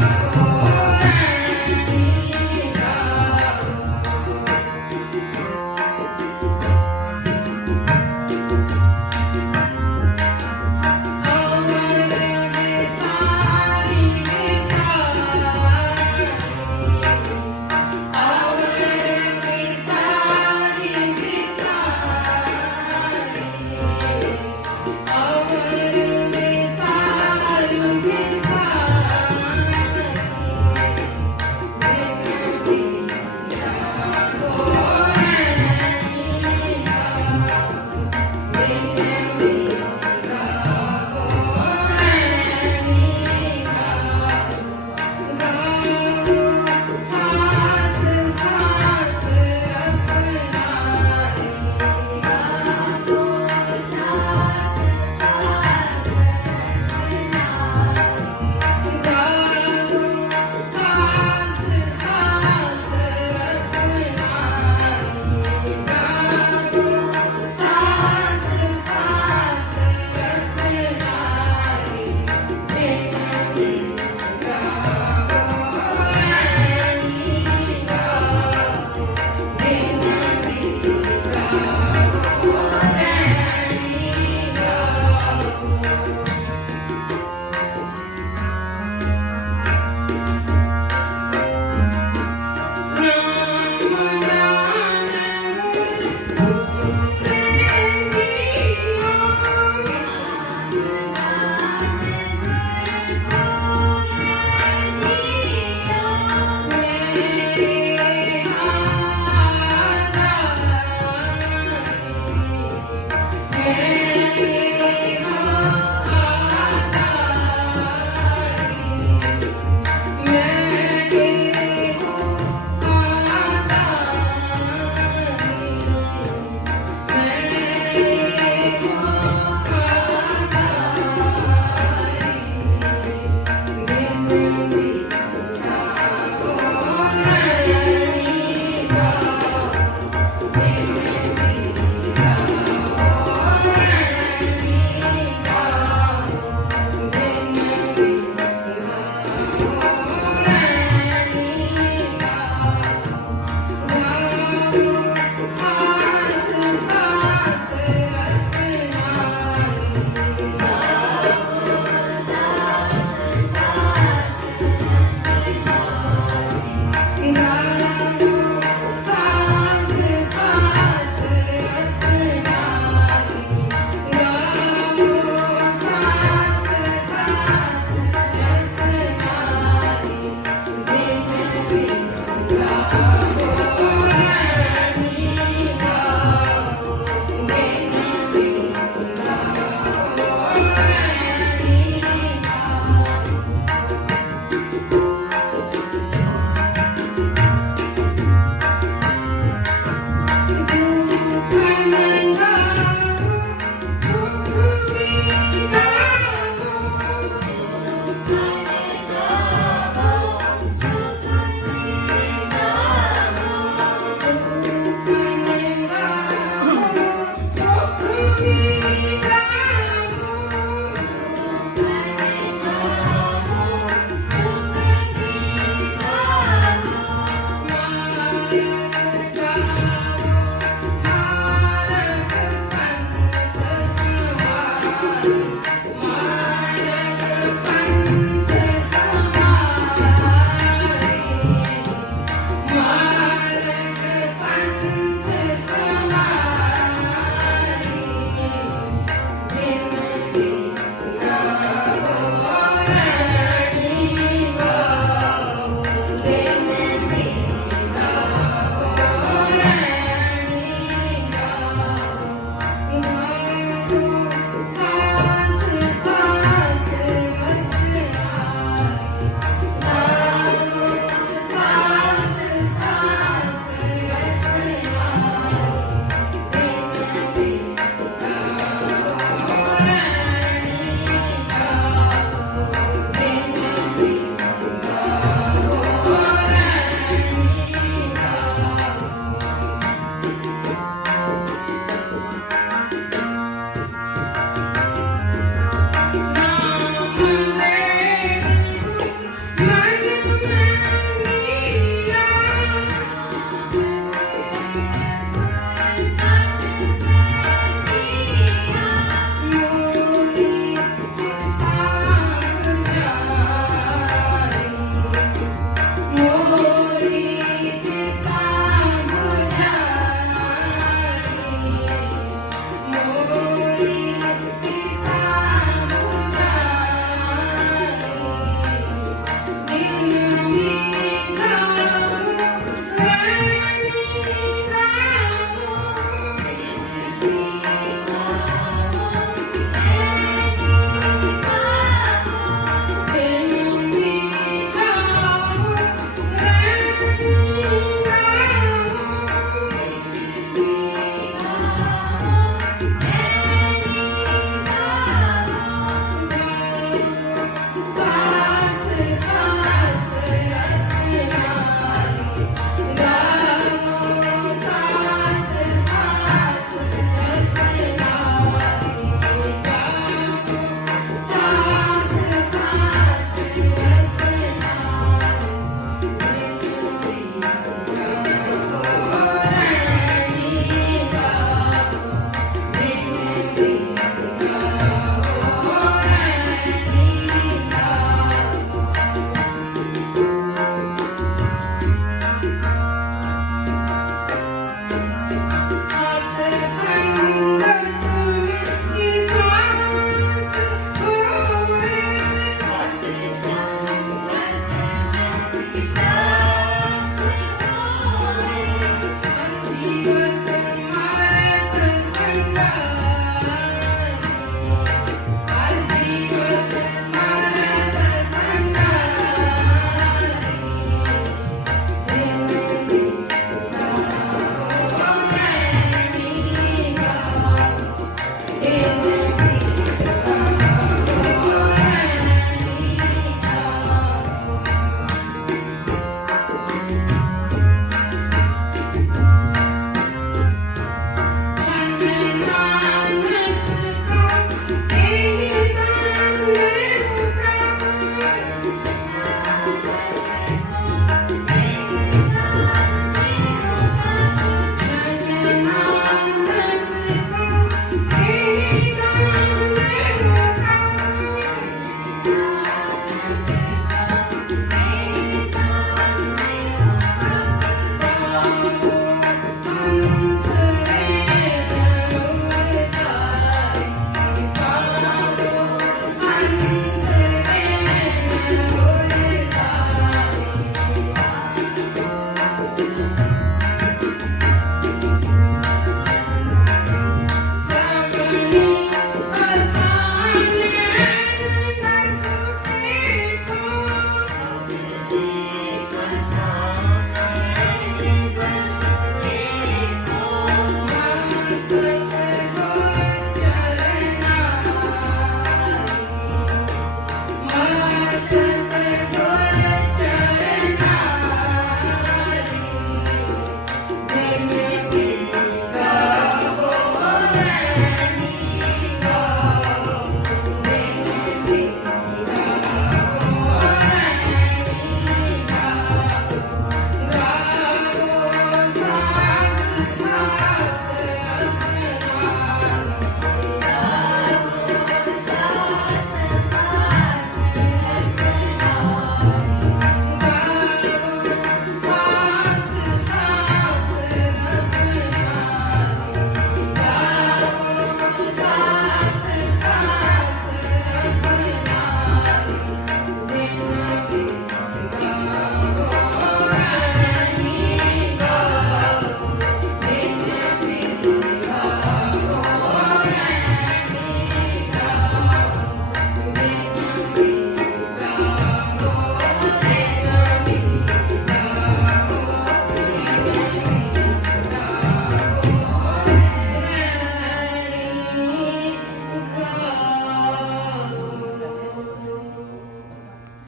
Thank you.